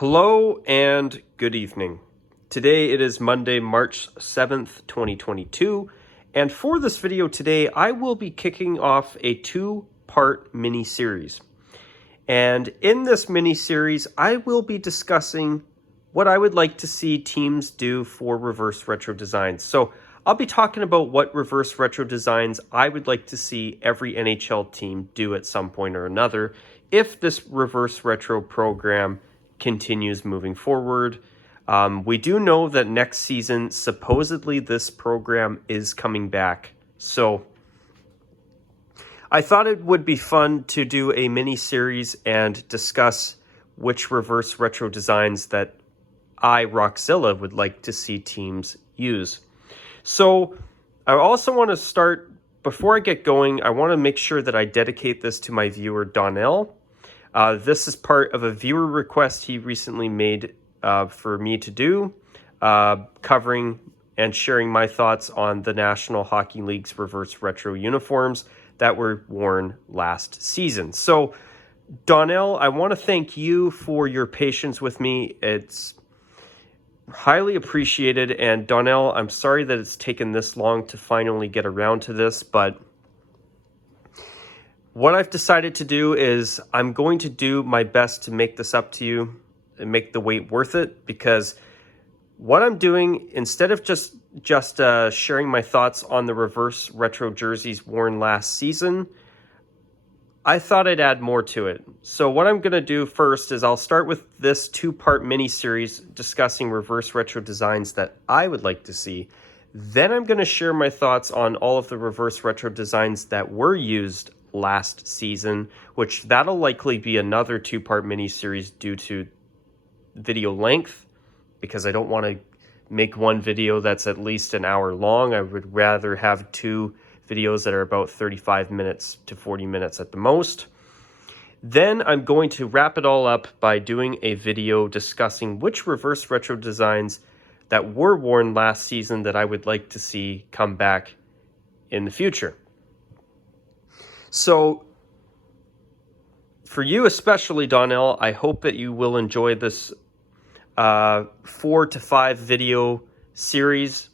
Hello and good evening. Today it is Monday, March 7th, 2022, and for this video today, I will be kicking off a two-part mini-series. And in this mini-series, I will be discussing what I would like to see teams do for reverse retro designs. So I'll be talking about what reverse retro designs I would like to see every NHL team do at some point or another if this reverse retro program continues moving forward. We do know that next season, supposedly this program is coming back. So I thought it would be fun to do a mini series and discuss which reverse retro designs that Rockzilla would like to see teams use. So I also want to start, before I get going, I want to make sure that I dedicate this to my viewer, Donnell. This is part of a viewer request he recently made for me to do, covering and sharing my thoughts on the National Hockey League's reverse retro uniforms that were worn last season. So, Donnell, I want to thank you for your patience with me. It's highly appreciated, and Donnell, I'm sorry that it's taken this long to finally get around to this, but what I've decided to do is I'm going to do my best to make this up to you and make the wait worth it, because what I'm doing, instead of just sharing my thoughts on the reverse retro jerseys worn last season, I thought I'd add more to it. So what I'm going to do first is I'll start with this two-part mini-series discussing reverse retro designs that I would like to see. Then I'm going to share my thoughts on all of the reverse retro designs that were used last season, which that'll likely be another two-part mini-series due to video length, because I don't want to make one video that's at least an hour long. I would rather have two videos that are about 35 minutes to 40 minutes at the most. Then I'm going to wrap it all up by doing a video discussing which reverse retro designs that were worn last season that I would like to see come back in the future. So for you especially, Donnell, I hope that you will enjoy this 4 to 5 video series.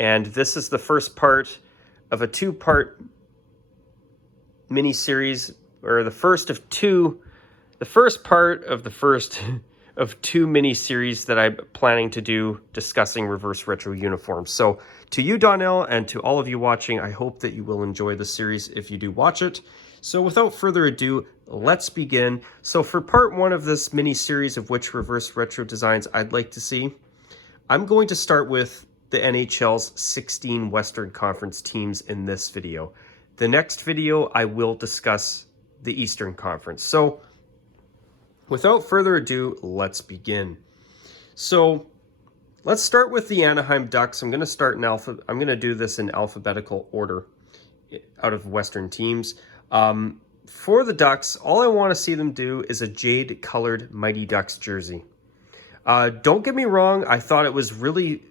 And this is the first part of a two-part mini-series, or the first part of the first of two mini-series that I'm planning to do discussing reverse retro uniforms. So to you, Donnell, and to all of you watching, I hope that you will enjoy the series if you do watch it. So without further ado, let's begin. So for part one of this mini-series of which reverse retro designs I'd like to see, I'm going to start with the NHL's 16 Western Conference teams in this video. The next video, I will discuss the Eastern Conference. So without further ado, let's begin. So let's start with the Anaheim Ducks. I'm going to do this in alphabetical order out of Western teams. For the Ducks, all I want to see them do is a jade-colored Mighty Ducks jersey. Don't get me wrong, I thought it was really,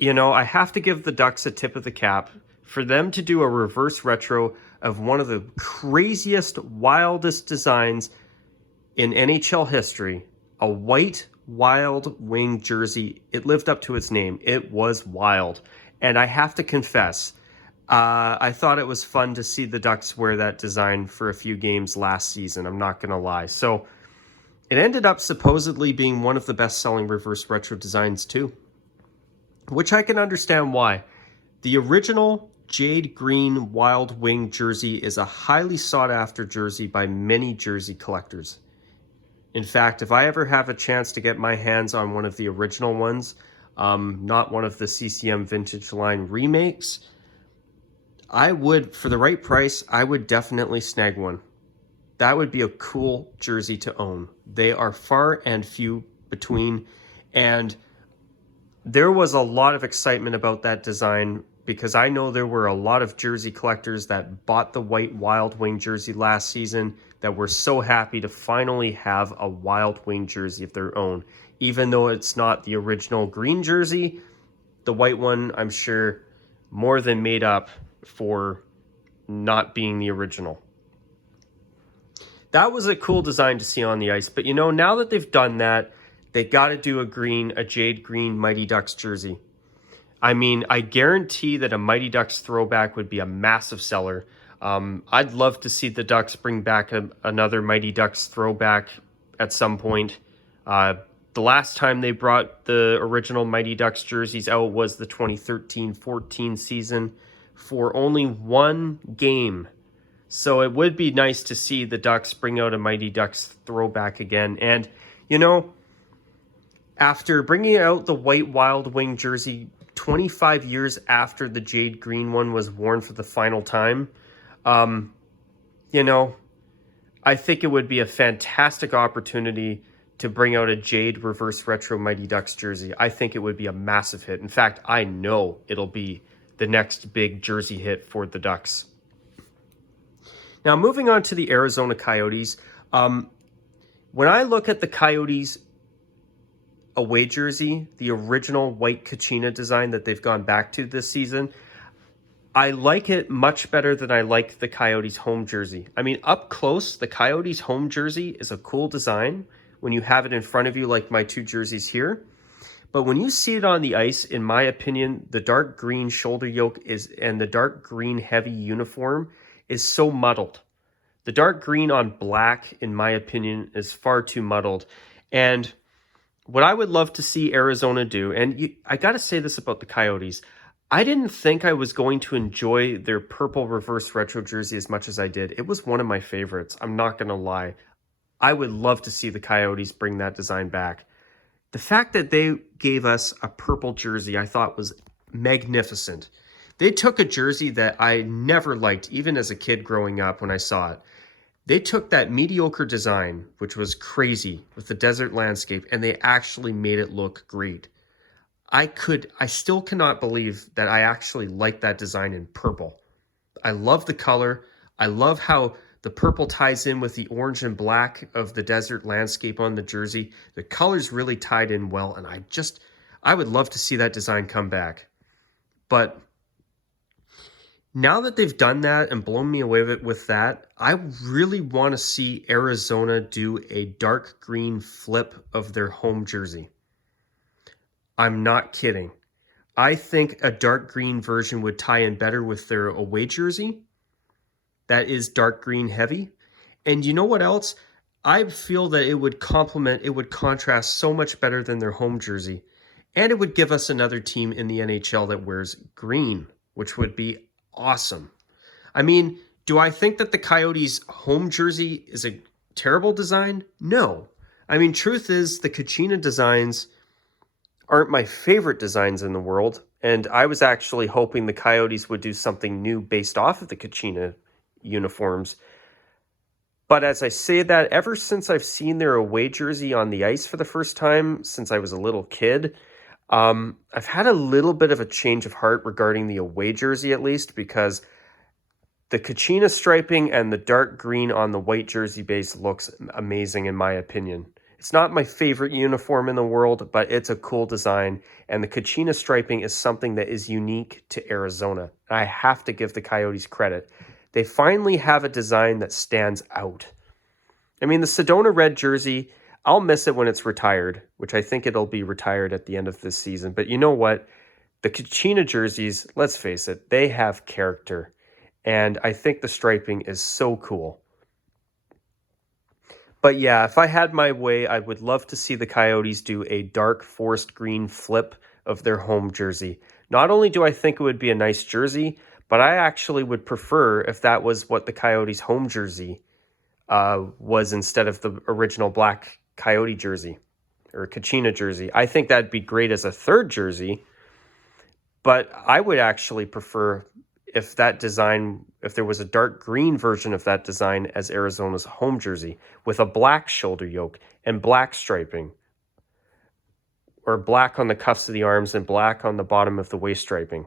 I have to give the Ducks a tip of the cap for them to do a reverse retro of one of the craziest, wildest designs in NHL history. A white Wild Wing jersey. It lived up to its name. It was wild. And I have to confess, I thought it was fun to see the Ducks wear that design for a few games last season. I'm not going to lie. So it ended up supposedly being one of the best-selling reverse retro designs too, which I can understand why. The original Jade Green Wild Wing jersey is a highly sought-after jersey by many jersey collectors. In fact, if I ever have a chance to get my hands on one of the original ones, not one of the CCM Vintage Line remakes, I would, for the right price, I would definitely snag one. That would be a cool jersey to own. They are far and few between, and there was a lot of excitement about that design because I know there were a lot of jersey collectors that bought the white Wild Wing jersey last season that were so happy to finally have a Wild Wing jersey of their own. Even though it's not the original green jersey, the white one, I'm sure, more than made up for not being the original. that was a cool design to see on the ice. But, you know, now that they've done that, they got to do a jade green Mighty Ducks jersey. I mean, I guarantee that a Mighty Ducks throwback would be a massive seller. I'd love to see the Ducks bring back another Mighty Ducks throwback at some point. The last time they brought the original Mighty Ducks jerseys out was the 2013-14 season for only one game. So it would be nice to see the Ducks bring out a Mighty Ducks throwback again. And, you know, after bringing out the white Wild Wing jersey 25 years after the jade green one was worn for the final time, you know, I think it would be a fantastic opportunity to bring out a jade reverse retro Mighty Ducks jersey. I think it would be a massive hit. In fact, I know it'll be the next big jersey hit for the Ducks. Now, moving on to the Arizona Coyotes. When I look at the Coyotes away jersey, the original white Kachina design that they've gone back to this season, I like it much better than I like the Coyotes home jersey. I mean, up close, the Coyotes home jersey is a cool design when you have it in front of you, like my two jerseys here. But when you see it on the ice, in my opinion, the dark green shoulder yoke and the dark green heavy uniform is so muddled. The dark green on black, in my opinion, is far too muddled. And what I would love to see Arizona do, and I got to say this about the Coyotes, I didn't think I was going to enjoy their purple reverse retro jersey as much as I did. It was one of my favorites. I'm not going to lie. I would love to see the Coyotes bring that design back. The fact that they gave us a purple jersey, I thought was magnificent. They took a jersey that I never liked, even as a kid growing up when I saw it. They took that mediocre design, which was crazy with the desert landscape, and they actually made it look great. I still cannot believe that I actually like that design in purple. I love the color. I love how the purple ties in with the orange and black of the desert landscape on the jersey. The colors really tied in well, and I would love to see that design come back. But now that they've done that and blown me away with that, I really want to see Arizona do a dark green flip of their home jersey. I'm not kidding. I think a dark green version would tie in better with their away jersey. That is dark green heavy. And you know what else? I feel that it would contrast so much better than their home jersey. And it would give us another team in the NHL that wears green, which would be awesome. I mean, do I think that the Coyotes home jersey is a terrible design? No. I mean, truth is the Kachina designs aren't my favorite designs in the world. And I was actually hoping the Coyotes would do something new based off of the Kachina uniforms. But as I say that, ever since I've seen their away jersey on the ice for the first time since I was a little kid, I've had a little bit of a change of heart regarding the away jersey, at least, because the Kachina striping and the dark green on the white jersey base looks amazing in my opinion. It's not my favorite uniform in the world, but it's a cool design, and the Kachina striping is something that is unique to Arizona. I have to give the Coyotes credit. They finally have a design that stands out. I mean, the Sedona red jersey, I'll miss it when it's retired, which I think it'll be retired at the end of this season. But you know what? The Kachina jerseys, let's face it, they have character. And I think the striping is so cool. But yeah, if I had my way, I would love to see the Coyotes do a dark forest green flip of their home jersey. Not only do I think it would be a nice jersey, but I actually would prefer if that was what the Coyotes home jersey was instead of the original black Coyote jersey or Kachina jersey. I think that'd be great as a third jersey, but I would actually prefer if there was a dark green version of that design as Arizona's home jersey with a black shoulder yoke and black striping, or black on the cuffs of the arms and black on the bottom of the waist striping.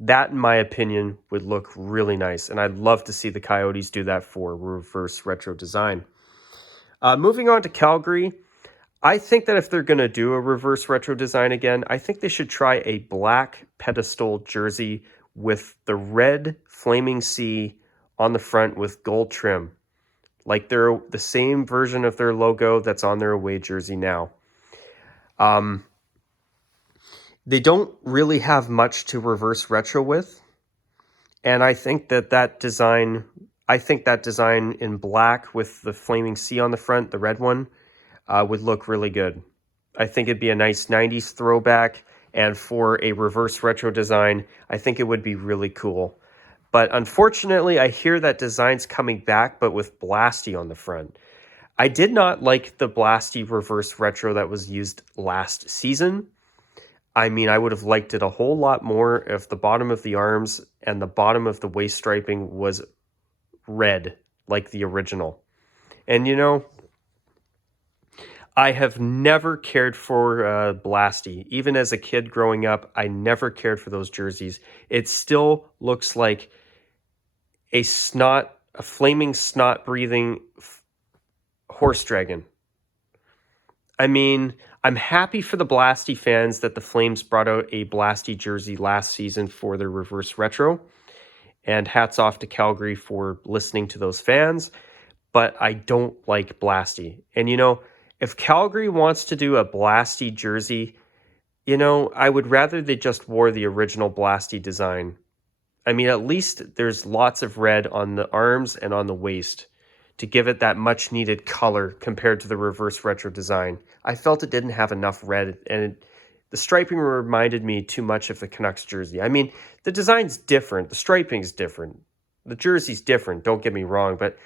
That, in my opinion, would look really nice, and I'd love to see the Coyotes do that for reverse retro design. Moving on to Calgary, I think that if they're going to do a reverse retro design again, I think they should try a black pedestal jersey with the red flaming sea on the front with gold trim. like they're the same version of their logo that's on their away jersey now. They don't really have much to reverse retro with, and I think that design in black with the flaming C on the front, the red one, would look really good. I think it'd be a nice 90s throwback, and for a reverse retro design, I think it would be really cool. But unfortunately, I hear that design's coming back, but with Blasty on the front. I did not like the Blasty reverse retro that was used last season. I mean, I would have liked it a whole lot more if the bottom of the arms and the bottom of the waist striping was red, like the original. And you know, I have never cared for Blasty. Even as a kid growing up, I never cared for those jerseys. It still looks like a flaming snot-breathing horse dragon. I mean, I'm happy for the Blasty fans that the Flames brought out a Blasty jersey last season for their reverse retro. And hats off to Calgary for listening to those fans. But I don't like Blasty. And you know, if Calgary wants to do a Blasty jersey, you know, I would rather they just wore the original Blasty design. I mean, at least there's lots of red on the arms and on the waist to give it that much needed color compared to the reverse retro design. I felt it didn't have enough red, and the striping reminded me too much of the Canucks jersey. I mean, the design's different, the striping's different, the jersey's different, don't get me wrong, but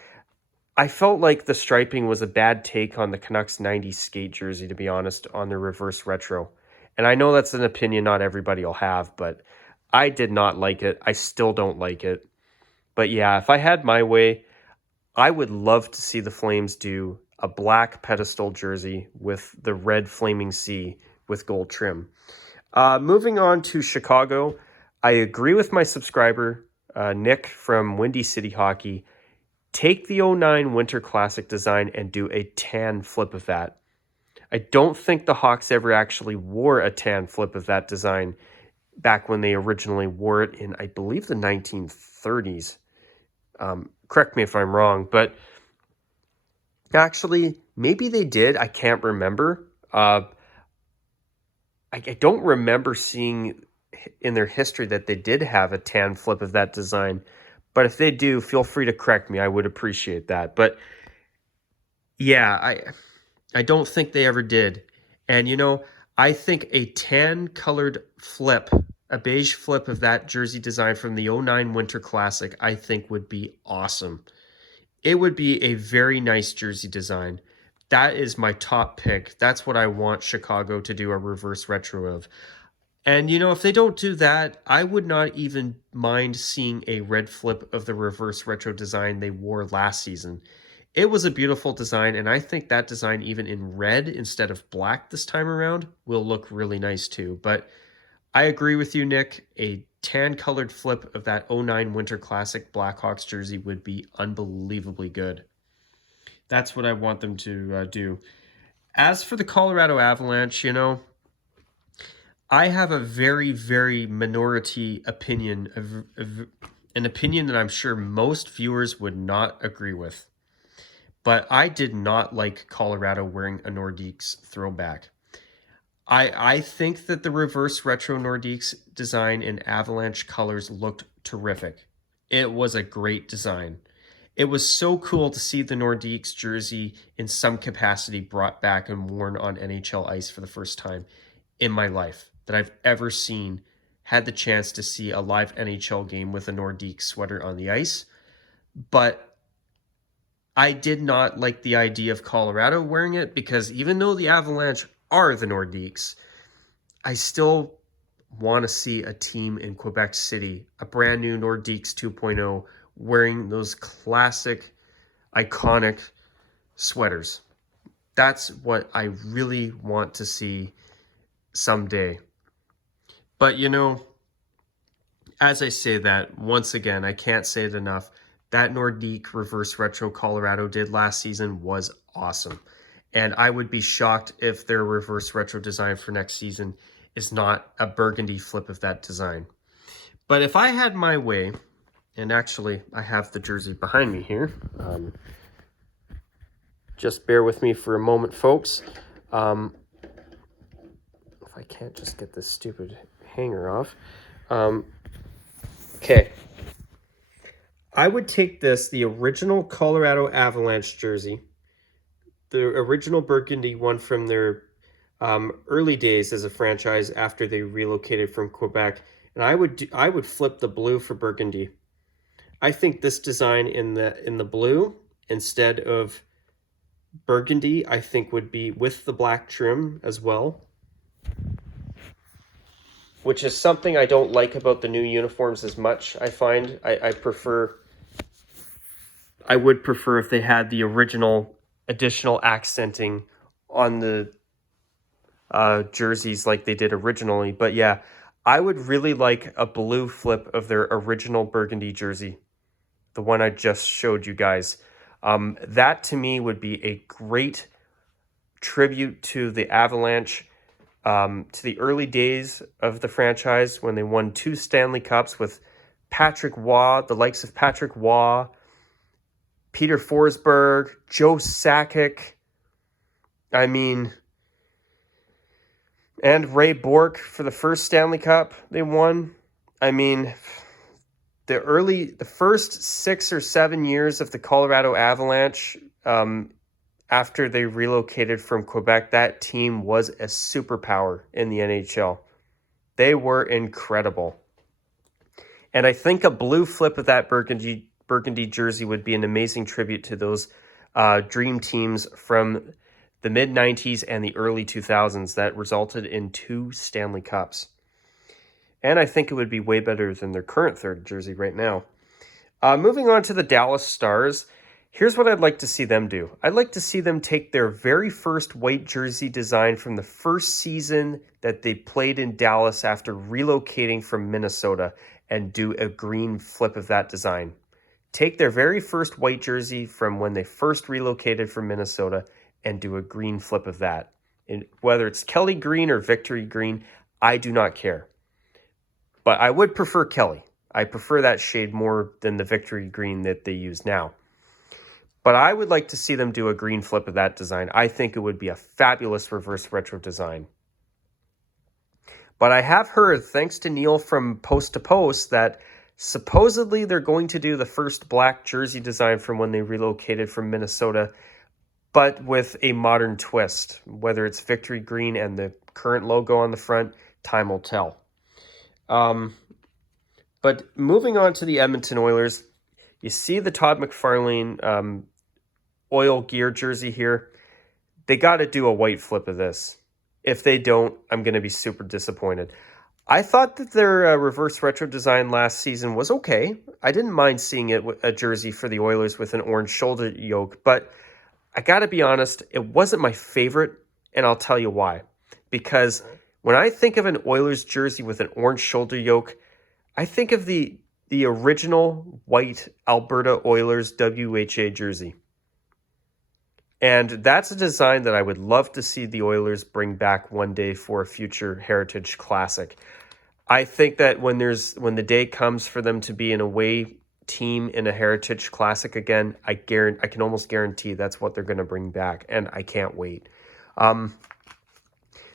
I felt like the striping was a bad take on the Canucks 90s skate jersey, to be honest, on their reverse retro. And I know that's an opinion not everybody will have, but I did not like it. I still don't like it. But yeah, if I had my way, I would love to see the Flames do a black pedestal jersey with the red flaming C with gold trim. Moving on to Chicago, I agree with my subscriber, Nick from Windy City Hockey. Take the 09 Winter Classic design and do a tan flip of that. I don't think the Hawks ever actually wore a tan flip of that design back when they originally wore it in, I believe, the 1930s. Correct me if I'm wrong, but actually, maybe they did. I can't remember. I don't remember seeing in their history that they did have a tan flip of that design. But if they do, feel free to correct me. I would appreciate that. But yeah, I don't think they ever did. And, you know, I think a tan-colored flip, a beige flip of that jersey design from the 09 Winter Classic, I think would be awesome. It would be a very nice jersey design. That is my top pick. That's what I want Chicago to do a reverse retro of. And, you know, if they don't do that, I would not even mind seeing a red flip of the reverse retro design they wore last season. It was a beautiful design, and I think that design, even in red instead of black this time around, will look really nice too. But I agree with you, Nick. A tan-colored flip of that 09 Winter Classic Blackhawks jersey would be unbelievably good. That's what I want them to do. As for the Colorado Avalanche, you know, I have a very, very minority opinion, an opinion that I'm sure most viewers would not agree with. But I did not like Colorado wearing a Nordiques throwback. I think that the reverse retro Nordiques design in Avalanche colors looked terrific. It was a great design. It was so cool to see the Nordiques jersey in some capacity brought back and worn on NHL ice for the first time in my life that I've ever seen. Had the chance to see a live NHL game with a Nordiques sweater on the ice. But I did not like the idea of Colorado wearing it because even though the Avalanche are the Nordiques, I still want to see a team in Quebec City, a brand new Nordiques 2.0, wearing those classic, iconic sweaters. That's what I really want to see someday. But, you know, as I say that, once again, I can't say it enough. That Nordique reverse retro Colorado did last season was awesome. And I would be shocked if their reverse retro design for next season is not a burgundy flip of that design. But if I had my way, and actually I have the jersey behind me here. Just bear with me for a moment, folks. If I can't just get this stupid hanger off. Okay. I would take the original Colorado Avalanche jersey, the original burgundy one from their early days as a franchise after they relocated from Quebec, and I would flip the blue for burgundy. I think this design in the blue instead of burgundy, I think would be with the black trim as well, which is something I don't like about the new uniforms as much. I find I would prefer if they had the original additional accenting on the jerseys like they did originally. But yeah, I would really like a blue flip of their original burgundy jersey, the one I just showed you guys. That to me would be a great tribute to the Avalanche, to the early days of the franchise when they won 2 Stanley Cups with Patrick Waugh, the likes of Patrick Waugh, Peter Forsberg, Joe Sakic, and Ray Bourque for the first Stanley Cup they won. The first 6 or 7 years of the Colorado Avalanche, after they relocated from Quebec, that team was a superpower in the NHL. They were incredible. And I think a blue flip of that burgundy jersey would be an amazing tribute to those dream teams from the mid-90s and the early 2000s that resulted in 2 Stanley Cups. And I think it would be way better than their current third jersey right now. Moving on to the Dallas Stars, here's what I'd like to see them do. I'd like to see them take their very first white jersey design from the first season that they played in Dallas after relocating from Minnesota and do a green flip of that design. Take their very first white jersey from when they first relocated from Minnesota and do a green flip of that. And whether it's Kelly green or Victory green, I do not care. But I would prefer Kelly. I prefer that shade more than the Victory green that they use now. But I would like to see them do a green flip of that design. I think it would be a fabulous reverse retro design. But I have heard, thanks to Neil from Post to Post, that supposedly they're going to do the first black jersey design from when they relocated from Minnesota, but with a modern twist. Whether it's Victory green and the current logo on the front, time will tell. But moving on to the Edmonton Oilers, you see the Todd McFarlane oil gear jersey here. They got to do a white flip of this. If they don't, I'm going to be super disappointed. I thought that their reverse retro design last season was okay. I didn't mind seeing it with a jersey for the Oilers with an orange shoulder yoke, but I got to be honest, it wasn't my favorite, and I'll tell you why. Because when I think of an Oilers jersey with an orange shoulder yoke, I think of the original white Alberta Oilers WHA jersey. And that's a design that I would love to see the Oilers bring back one day for a future Heritage Classic. I think that when the day comes for them to be an away team in a Heritage Classic again, I can almost guarantee that's what they're going to bring back, and I can't wait.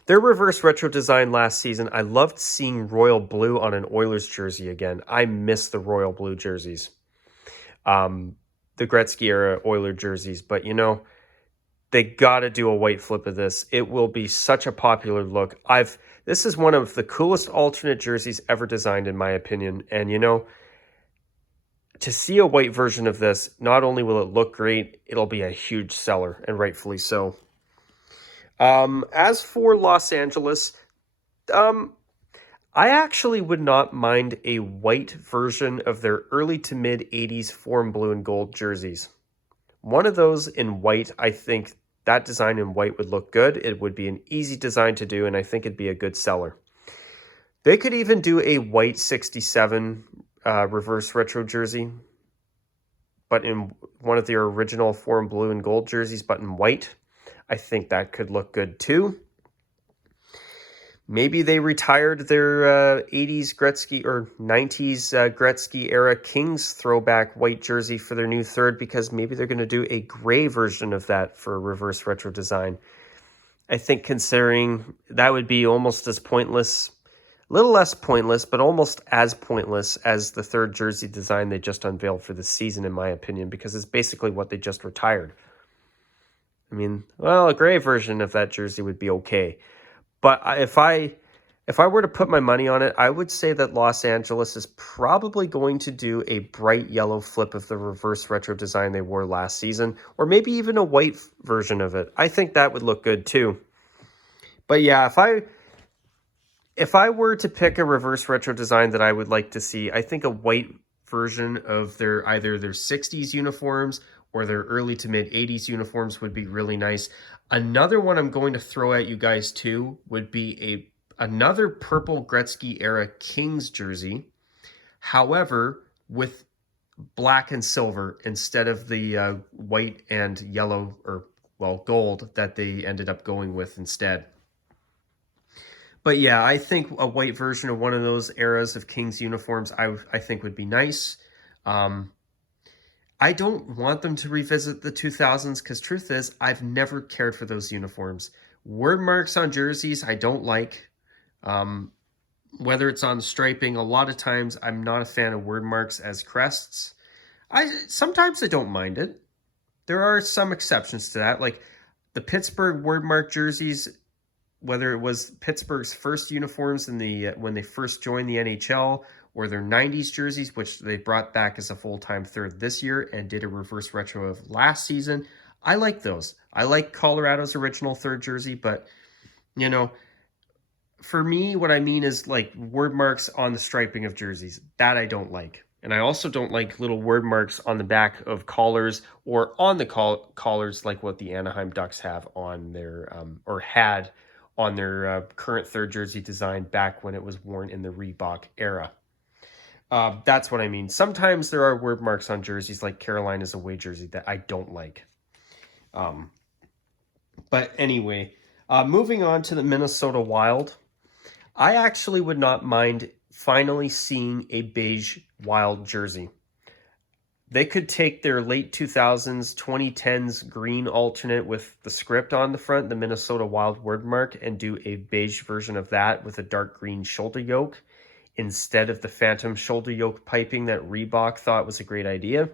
Their reverse retro design last season, I loved seeing royal blue on an Oilers jersey again. I miss the royal blue jerseys. The Gretzky era Oiler jerseys, but they got to do a white flip of this. It will be such a popular look. This is one of the coolest alternate jerseys ever designed, in my opinion. And to see a white version of this, not only will it look great, it'll be a huge seller, and rightfully so. As for Los Angeles, I actually would not mind a white version of their early to mid 80s Forum blue and gold jerseys. One of those in white, I think that design in white would look good. It would be an easy design to do, and I think it'd be a good seller. They could even do a white 67 reverse retro jersey, but in one of their original Forum blue and gold jerseys, but in white. I think that could look good too. Maybe they retired their 80s Gretzky or 90s Gretzky era Kings throwback white jersey for their new third, because maybe they're going to do a gray version of that for a reverse retro design. I think considering that would be almost as pointless, a little less pointless, but almost as pointless as the third jersey design they just unveiled for this season, in my opinion, because it's basically what they just retired. I mean, well, a gray version of that jersey would be okay. But if I were to put my money on it, I would say that Los Angeles is probably going to do a bright yellow flip of the reverse retro design they wore last season, or maybe even a white version of it. I think that would look good too. But yeah, if I were to pick a reverse retro design that I would like to see, I think a white version of either their 60s uniforms or their early to mid 80s uniforms would be really nice. Another one I'm going to throw at you guys too would be another purple Gretzky era Kings jersey. However, with black and silver instead of the white and yellow, or well, gold that they ended up going with instead. But yeah, I think a white version of one of those eras of Kings uniforms I think would be nice. I don't want them to revisit the 2000s because truth is, I've never cared for those uniforms. Word marks on jerseys, I don't like. Whether it's on striping, a lot of times I'm not a fan of word marks as crests. Sometimes I don't mind it. There are some exceptions to that, like the Pittsburgh word mark jerseys, whether it was Pittsburgh's first uniforms when they first joined the NHL, or their 90s jerseys, which they brought back as a full-time third this year and did a reverse retro of last season. I like those. I like Colorado's original third jersey, but, you know, for me, what I mean is like word marks on the striping of jerseys. That I don't like. And I also don't like little word marks on the back of collars or on the collars like what the Anaheim Ducks have on their, or had on their current third jersey design back when it was worn in the Reebok era. That's what I mean. Sometimes there are word marks on jerseys, like Carolina's away jersey, that I don't like. But anyway, moving on to the Minnesota Wild. I actually would not mind finally seeing a beige Wild jersey. They could take their late 2000s, 2010s green alternate with the script on the front, the Minnesota Wild word mark, and do a beige version of that with a dark green shoulder yoke instead of the phantom shoulder yoke piping that Reebok thought was a great idea.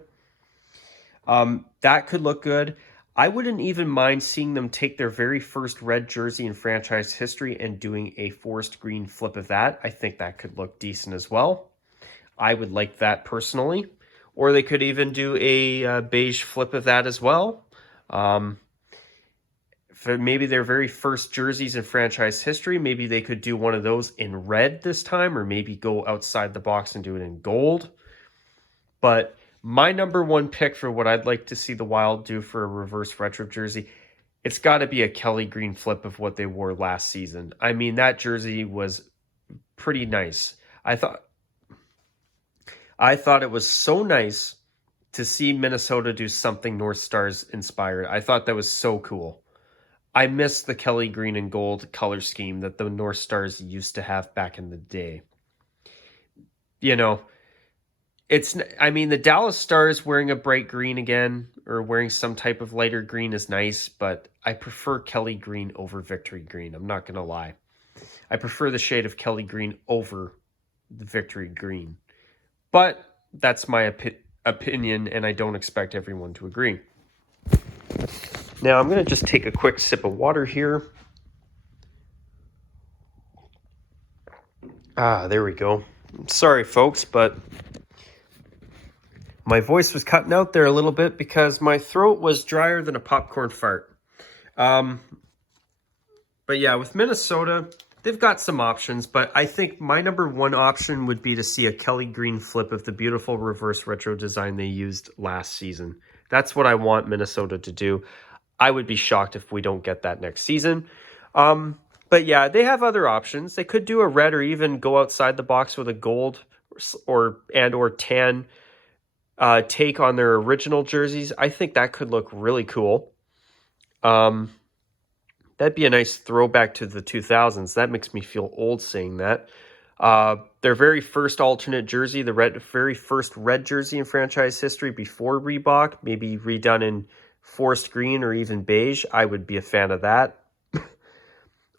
That could look good. I wouldn't even mind seeing them take their very first red jersey in franchise history and doing a forest green flip of that. I think that could look decent as well. I would like that personally. Or they could even do a beige flip of that as well. For maybe their very first jerseys in franchise history, maybe they could do one of those in red this time, or maybe go outside the box and do it in gold. But my number one pick for what I'd like to see the Wild do for a reverse retro jersey, it's got to be a Kelly green flip of what they wore last season. I mean, that jersey was pretty nice. I thought it was so nice to see Minnesota do something North Stars inspired. I thought that was so cool. I miss the Kelly green and gold color scheme that the North Stars used to have back in the day. You know, the Dallas Stars wearing a bright green again, or wearing some type of lighter green is nice, but I prefer Kelly green over Victory green. I'm not going to lie. I prefer the shade of Kelly green over the Victory green. But that's my opinion, and I don't expect everyone to agree. Now, I'm going to just take a quick sip of water here. There we go. Sorry, folks, but my voice was cutting out there a little bit because my throat was drier than a popcorn fart. But yeah, with Minnesota, they've got some options, but I think my number one option would be to see a Kelly green flip of the beautiful reverse retro design they used last season. That's what I want Minnesota to do. I would be shocked if we don't get that next season. But yeah, they have other options. They could do a red, or even go outside the box with a gold or tan take on their original jerseys. I think that could look really cool. That That'd be a nice throwback to the 2000s. That makes me feel old saying that. Their very first alternate jersey, the very first red jersey in franchise history before Reebok, maybe redone in forest green or even beige. I would be a fan of that.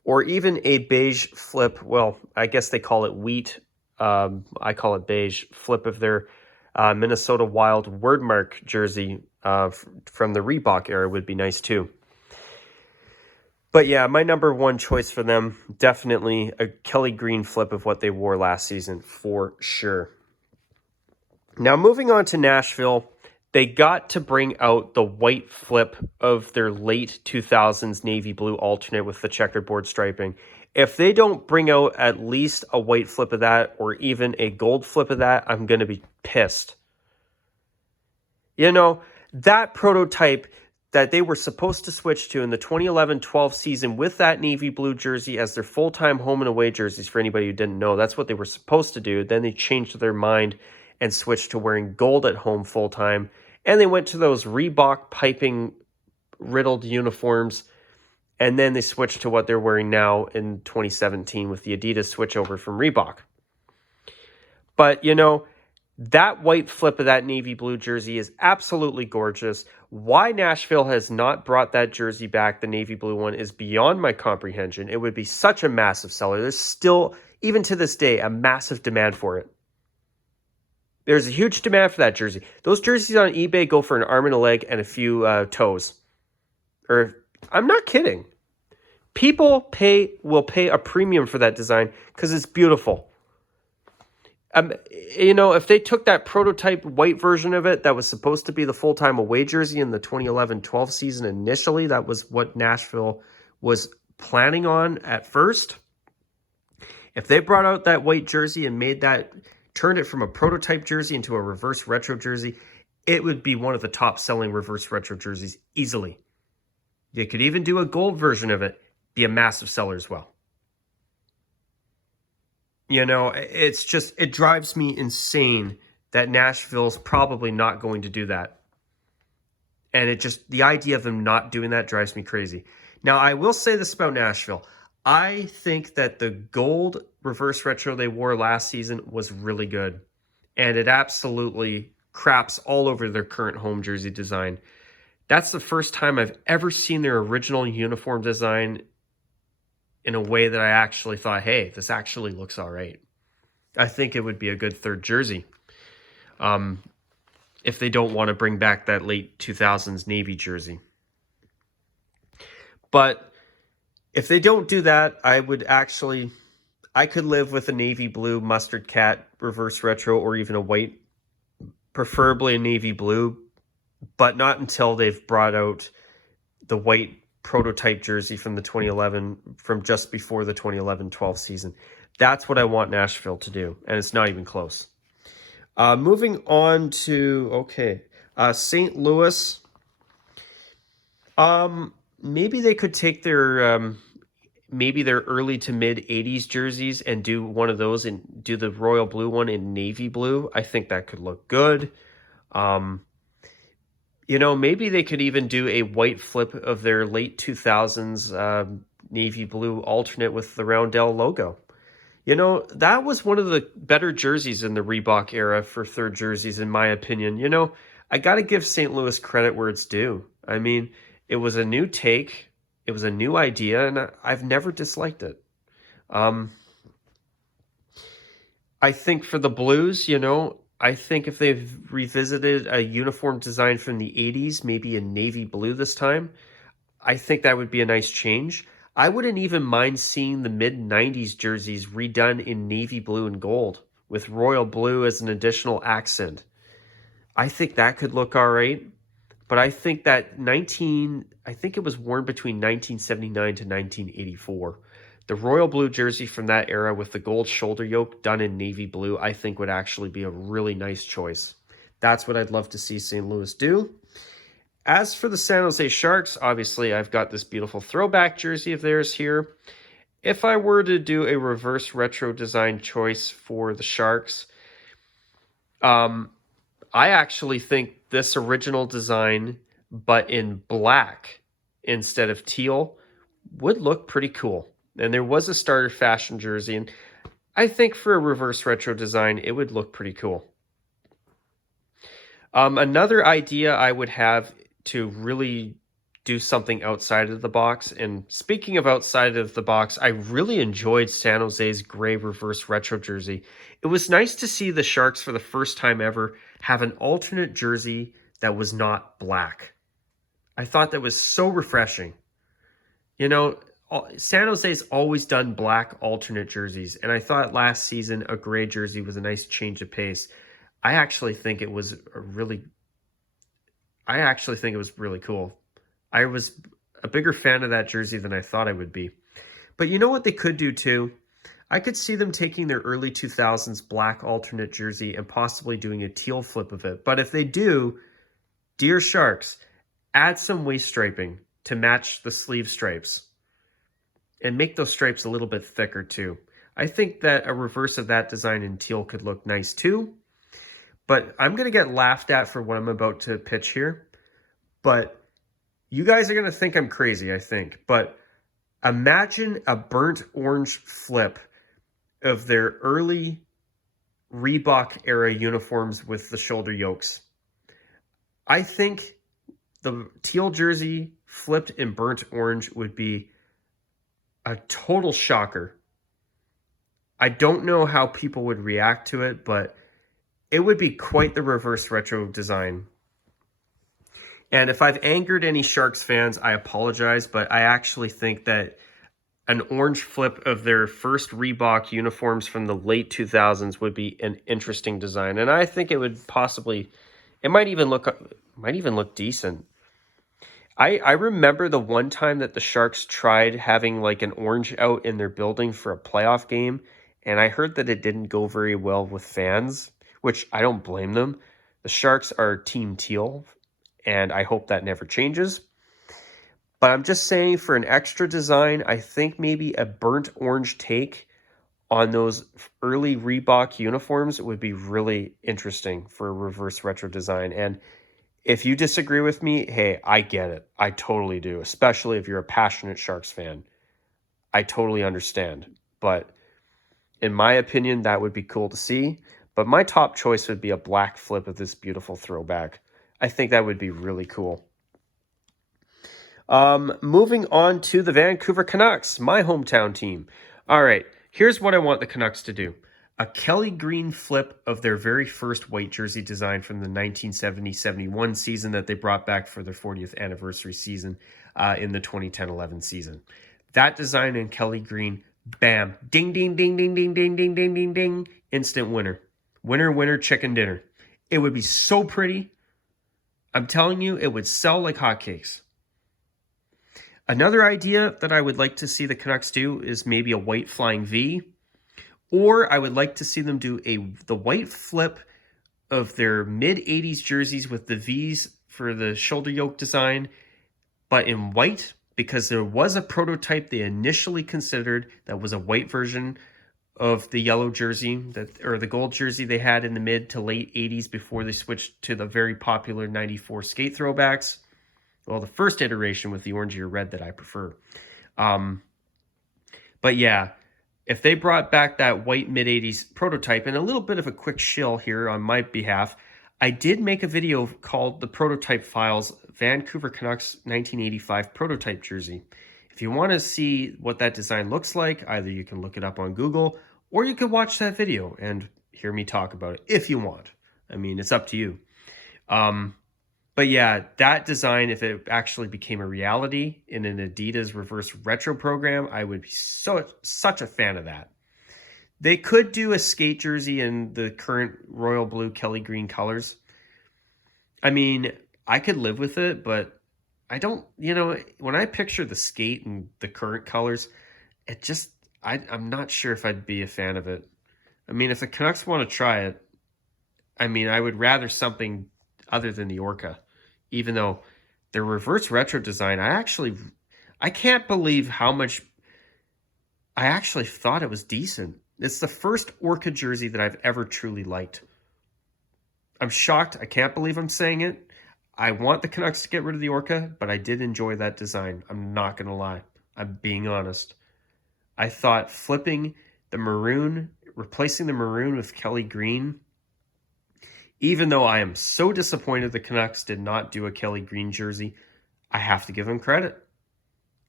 Or even a beige flip. Well, I guess they call it wheat. I call it beige flip of their Minnesota Wild wordmark jersey from the Reebok era would be nice too. But yeah, my number one choice for them, definitely a Kelly Green flip of what they wore last season, for sure. Now, moving on to Nashville, they got to bring out the white flip of their late 2000s navy blue alternate with the checkerboard striping. If they don't bring out at least a white flip of that or even a gold flip of that, I'm going to be pissed. You know, that prototype that they were supposed to switch to in the 2011-12 season with that navy blue jersey as their full-time home and away jerseys, for anybody who didn't know, that's what they were supposed to do. Then they changed their mind and switched to wearing gold at home full-time. And they went to those Reebok piping riddled uniforms. And then they switched to what they're wearing now in 2017 with the Adidas switchover from Reebok. But, you know, that white flip of that navy blue jersey is absolutely gorgeous. Why Nashville has not brought that jersey back, the navy blue one, is beyond my comprehension. It would be such a massive seller. There's still, even to this day, a massive demand for it. There's a huge demand for that jersey. Those jerseys on eBay go for an arm and a leg and a few toes. I'm not kidding. People will pay a premium for that design because it's beautiful. You know, if they took that prototype white version of it that was supposed to be the full-time away jersey in the 2011-12 season initially, that was what Nashville was planning on at first. If they brought out that white jersey and turned it from a prototype jersey into a reverse retro jersey, it would be one of the top-selling reverse retro jerseys easily. They could even do a gold version of it, be a massive seller as well. You know, it drives me insane that Nashville's probably not going to do that. And the idea of them not doing that drives me crazy. Now, I will say this about Nashville. I think that the gold reverse retro they wore last season was really good. And it absolutely craps all over their current home jersey design. That's the first time I've ever seen their original uniform design in a way that I actually thought, hey, this actually looks all right. I think it would be a good third jersey. If they don't want to bring back that late 2000s Navy jersey. But if they don't do that, I could live with a navy blue mustard cat reverse retro or even a white, preferably a navy blue, but not until they've brought out the white prototype jersey from just before the 2011-12 season. That's what I want Nashville to do, and it's not even close. Moving on to, St. Louis. Maybe they could take their early to mid 80s jerseys and do one of those and do the royal blue one in navy blue. I think that could look good. You know, maybe they could even do a white flip of their late 2000s navy blue alternate with the Roundel logo. You know, that was one of the better jerseys in the Reebok era for third jerseys, in my opinion. You know, I got to give St. Louis credit where it's due. I mean, it was a new take. It was a new idea, and I've never disliked it. I think for the Blues, you know, I think if they've revisited a uniform design from the 80s, maybe in navy blue this time, I think that would be a nice change. I wouldn't even mind seeing the mid-90s jerseys redone in navy blue and gold with royal blue as an additional accent. I think that could look all right. But I think that it was worn between 1979 to 1984. The royal blue jersey from that era with the gold shoulder yoke done in navy blue, I think would actually be a really nice choice. That's what I'd love to see St. Louis do. As for the San Jose Sharks, obviously I've got this beautiful throwback jersey of theirs here. If I were to do a reverse retro design choice for the Sharks, I actually think this original design, but in black instead of teal, would look pretty cool. And there was a starter fashion jersey, and I think for a reverse retro design, it would look pretty cool. Another idea I would have to really do something outside of the box, and speaking of outside of the box, I really enjoyed San Jose's gray reverse retro jersey. It was nice to see the Sharks for the first time ever have an alternate jersey that was not black. I thought that was so refreshing. You know, San Jose's always done black alternate jerseys, and I thought last season a gray jersey was a nice change of pace. I actually think it was really cool. I was a bigger fan of that jersey than I thought I would be. But you know what they could do too? I could see them taking their early 2000s black alternate jersey and possibly doing a teal flip of it. But if they do, dear Sharks, add some waist striping to match the sleeve stripes. And make those stripes a little bit thicker too. I think that a reverse of that design in teal could look nice too. But I'm going to get laughed at for what I'm about to pitch here. But you guys are going to think I'm crazy, I think. But imagine a burnt orange flip of their early Reebok era uniforms with the shoulder yokes. I think the teal jersey flipped in burnt orange would be a total shocker. I don't know how people would react to it, but it would be quite the reverse retro design. And if I've angered any Sharks fans, I apologize, but I actually think that an orange flip of their first Reebok uniforms from the late 2000s would be an interesting design. And I think it would possibly, it might even look decent. I remember the one time that the Sharks tried having like an orange out in their building for a playoff game, and I heard that it didn't go very well with fans, which I don't blame them. The Sharks are Team Teal, and I hope that never changes. But I'm just saying, for an extra design, I think maybe a burnt orange take on those early Reebok uniforms would be really interesting for a reverse retro design. And if you disagree with me, hey, I get it. I totally do, especially if you're a passionate Sharks fan. I totally understand. But in my opinion, that would be cool to see. But my top choice would be a black flip of this beautiful throwback. I think that would be really cool. Moving on to the Vancouver Canucks, my hometown team. All right, here's what I want the Canucks to do. A Kelly green flip of their very first white jersey design from the 1970-71 season that they brought back for their 40th anniversary season in the 2010-11 season. That design in Kelly green, bam, ding, ding, ding, ding, ding, ding, ding, ding, ding, ding, instant winner. Winner, winner, chicken dinner. It would be so pretty. I'm telling you, it would sell like hotcakes. Another idea that I would like to see the Canucks do is maybe a white flying V. Or I would like to see them do the white flip of their mid-80s jerseys with the Vs for the shoulder yoke design, but in white, because there was a prototype they initially considered that was a white version of the yellow jersey or the gold jersey they had in the mid to late 80s before they switched to the very popular 94 skate throwbacks. Well, the first iteration with the orangey or red that I prefer. But yeah, if they brought back that white mid-80s prototype, and a little bit of a quick shill here on my behalf, I did make a video called The Prototype Files, Vancouver Canucks 1985 Prototype Jersey. If you want to see what that design looks like, either you can look it up on Google, or you can watch that video and hear me talk about it if you want. I mean, it's up to you. But yeah, that design, if it actually became a reality in an Adidas reverse retro program, I would be such a fan of that. They could do a skate jersey in the current royal blue Kelly green colors. I mean, I could live with it, but I don't, when I picture the skate and the current colors, it just, I'm not sure if I'd be a fan of it. I mean, if the Canucks want to try it, I mean, I would rather something other than the Orca. Even though their reverse retro design, I can't believe how much I actually thought it was decent. It's the first Orca jersey that I've ever truly liked. I'm shocked. I can't believe I'm saying it. I want the Canucks to get rid of the Orca, but I did enjoy that design. I'm not going to lie. I'm being honest. I thought flipping the maroon, replacing the maroon with Kelly Green, even though I am so disappointed the Canucks did not do a Kelly Green jersey, I have to give them credit.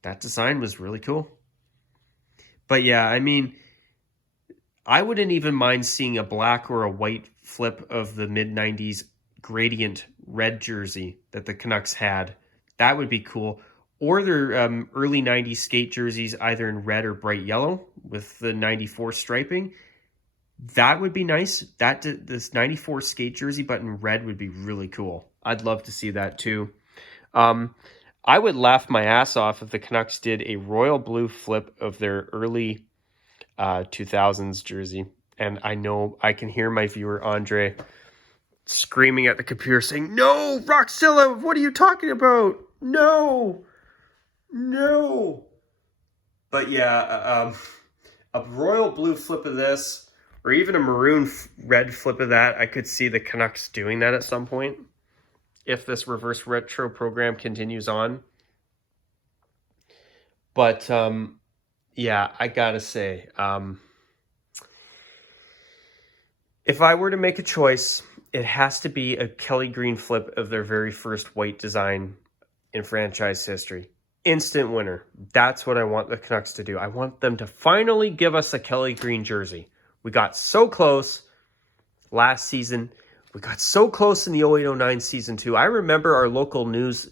That design was really cool. But yeah, I mean, I wouldn't even mind seeing a black or a white flip of the mid-90s gradient red jersey that the Canucks had. That would be cool. Or their early 90s skate jerseys, either in red or bright yellow with the 94 striping. That would be nice. This 94 skate jersey, but in red would be really cool. I'd love to see that too. I would laugh my ass off if the Canucks did a royal blue flip of their early 2000s jersey. And I know I can hear my viewer, Andre, screaming at the computer saying, "No, Roxilla, what are you talking about? No. But yeah, a royal blue flip of this, or even a maroon red flip of that, I could see the Canucks doing that at some point if this reverse retro program continues on. But yeah, I gotta say, if I were to make a choice, it has to be a Kelly Green flip of their very first white design in franchise history. Instant winner. That's what I want the Canucks to do. I want them to finally give us a Kelly Green jersey. We got so close last season. We got so close in the 08-09 season too. I remember our local news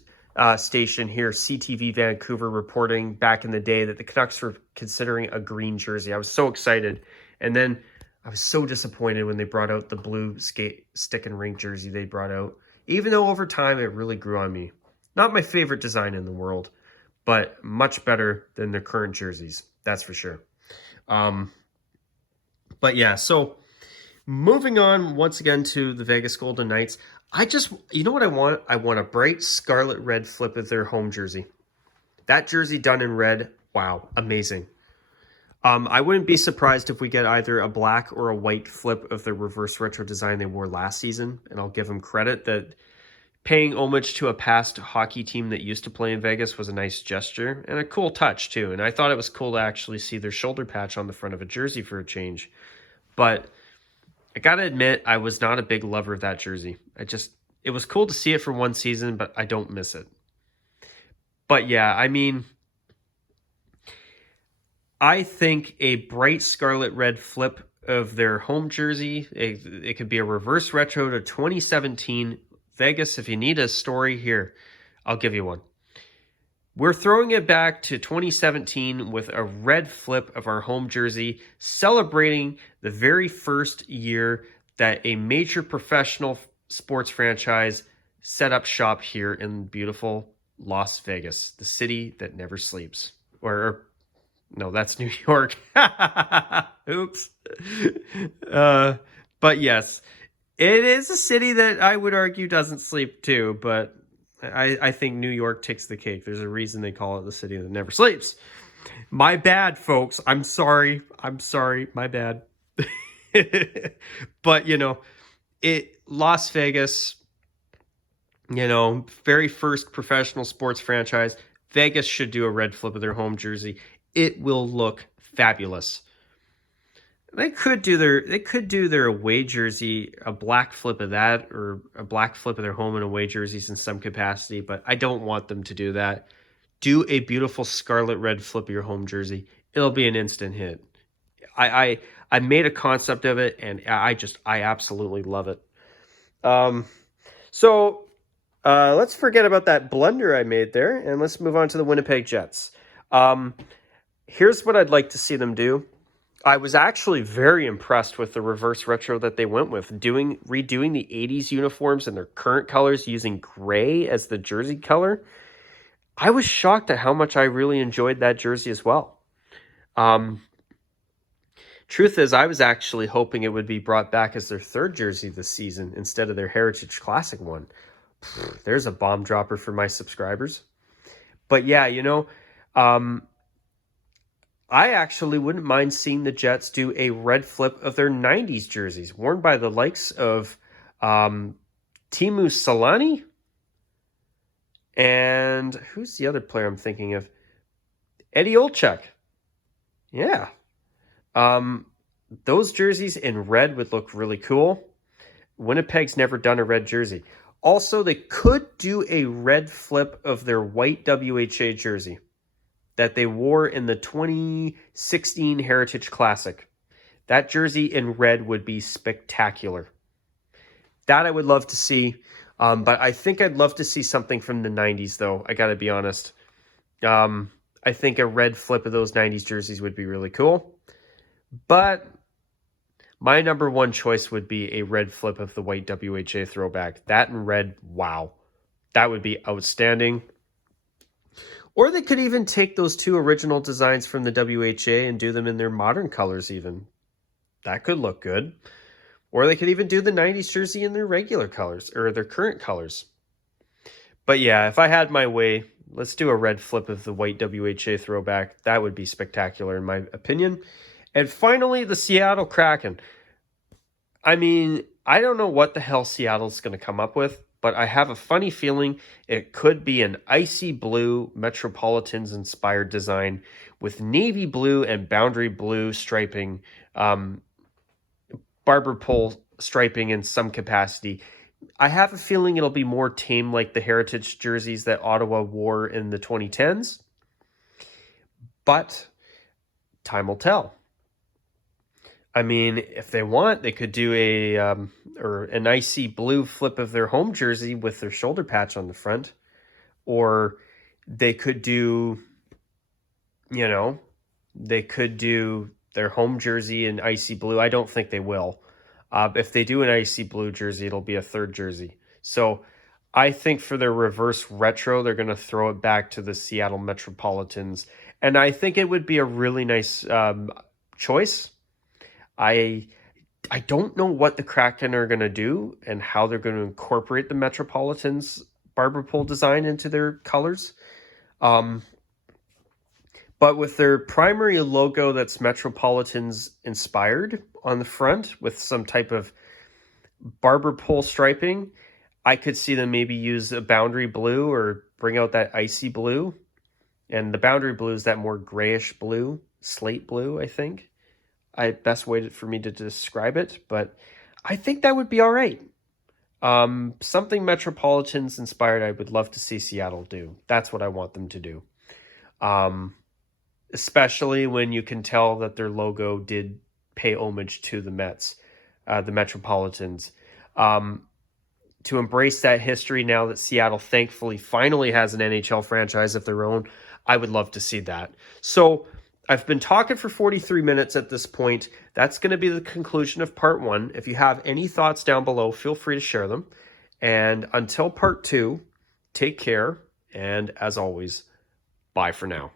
station here, CTV Vancouver, reporting back in the day that the Canucks were considering a green jersey. I was so excited. And then I was so disappointed when they brought out the blue skate stick and rink jersey they brought out. Even though over time it really grew on me. Not my favorite design in the world, but much better than their current jerseys. That's for sure. But yeah, so moving on once again to the Vegas Golden Knights. You know what I want? I want a bright scarlet red flip of their home jersey. That jersey done in red, wow, amazing. I wouldn't be surprised if we get either a black or a white flip of the reverse retro design they wore last season. And I'll give them credit that paying homage to a past hockey team that used to play in Vegas was a nice gesture and a cool touch too. And I thought it was cool to actually see their shoulder patch on the front of a jersey for a change. But I gotta admit, I was not a big lover of that jersey. It was cool to see it for one season, but I don't miss it. But yeah, I mean, I think a bright scarlet red flip of their home jersey, it could be a reverse retro to 2017. Vegas, if you need a story here, I'll give you one. We're throwing it back to 2017 with a red flip of our home jersey, celebrating the very first year that a major professional sports franchise set up shop here in beautiful Las Vegas, the city that never sleeps. No, that's New York. Oops. But yes, it is a city that I would argue doesn't sleep too, but I think New York takes the cake. There's a reason they call it the city that never sleeps. My bad, folks. I'm sorry. My bad. But, Las Vegas, very first professional sports franchise. Vegas should do a red flip of their home jersey. It will look fabulous. They could do their away jersey, a black flip of that, or a black flip of their home and away jerseys in some capacity, but I don't want them to do that. Do a beautiful scarlet red flip of your home jersey. It'll be an instant hit. I made a concept of it, and I absolutely love it. So let's forget about that blunder I made there, and let's move on to the Winnipeg Jets. Here's what I'd like to see them do. I was actually very impressed with the reverse retro that they went with, redoing the 80s uniforms in their current colors using gray as the jersey color. I was shocked at how much I really enjoyed that jersey as well. Truth is, I was actually hoping it would be brought back as their third jersey this season instead of their Heritage Classic one. There's a bomb dropper for my subscribers. But yeah, I actually wouldn't mind seeing the Jets do a red flip of their 90s jerseys, worn by the likes of Timu Solani. And who's the other player I'm thinking of? Eddie Olczyk. Yeah. Those jerseys in red would look really cool. Winnipeg's never done a red jersey. Also, they could do a red flip of their white WHA jersey that they wore in the 2016 Heritage Classic. That jersey in red would be spectacular. That I would love to see. But I think I'd love to see something from the 90s, though. I got to be honest. I think a red flip of those 90s jerseys would be really cool. But my number one choice would be a red flip of the white WHA throwback. That in red, wow. That would be outstanding. Or they could even take those two original designs from the WHA and do them in their modern colors even. That could look good. Or they could even do the 90s jersey in their regular colors, or their current colors. But yeah, if I had my way, let's do a red flip of the white WHA throwback. That would be spectacular in my opinion. And finally, the Seattle Kraken. I mean, I don't know what the hell Seattle's going to come up with, but I have a funny feeling it could be an icy blue Metropolitans-inspired design with navy blue and boundary blue striping, barber pole striping in some capacity. I have a feeling it'll be more tame like the Heritage jerseys that Ottawa wore in the 2010s. But time will tell. I mean, if they want, they could do an icy blue flip of their home jersey with their shoulder patch on the front. Or they could do, they could do their home jersey in icy blue. I don't think they will. If they do an icy blue jersey, it'll be a third jersey. So I think for their reverse retro, they're going to throw it back to the Seattle Metropolitans. And I think it would be a really nice choice. I don't know what the Kraken are going to do and how they're going to incorporate the Metropolitans barber pole design into their colors. But with their primary logo that's Metropolitans inspired on the front with some type of barber pole striping, I could see them maybe use a boundary blue or bring out that icy blue. And the boundary blue is that more grayish blue, slate blue, I think. Best way for me to describe it, but I think that would be all right. Something Metropolitans inspired, I would love to see Seattle do. That's what I want them to do. Especially when you can tell that their logo did pay homage to the Mets, the Metropolitans. To embrace that history now that Seattle thankfully finally has an NHL franchise of their own, I would love to see that. So I've been talking for 43 minutes at this point. That's going to be the conclusion of part 1. If you have any thoughts down below, feel free to share them. And until part 2, take care. And as always, bye for now.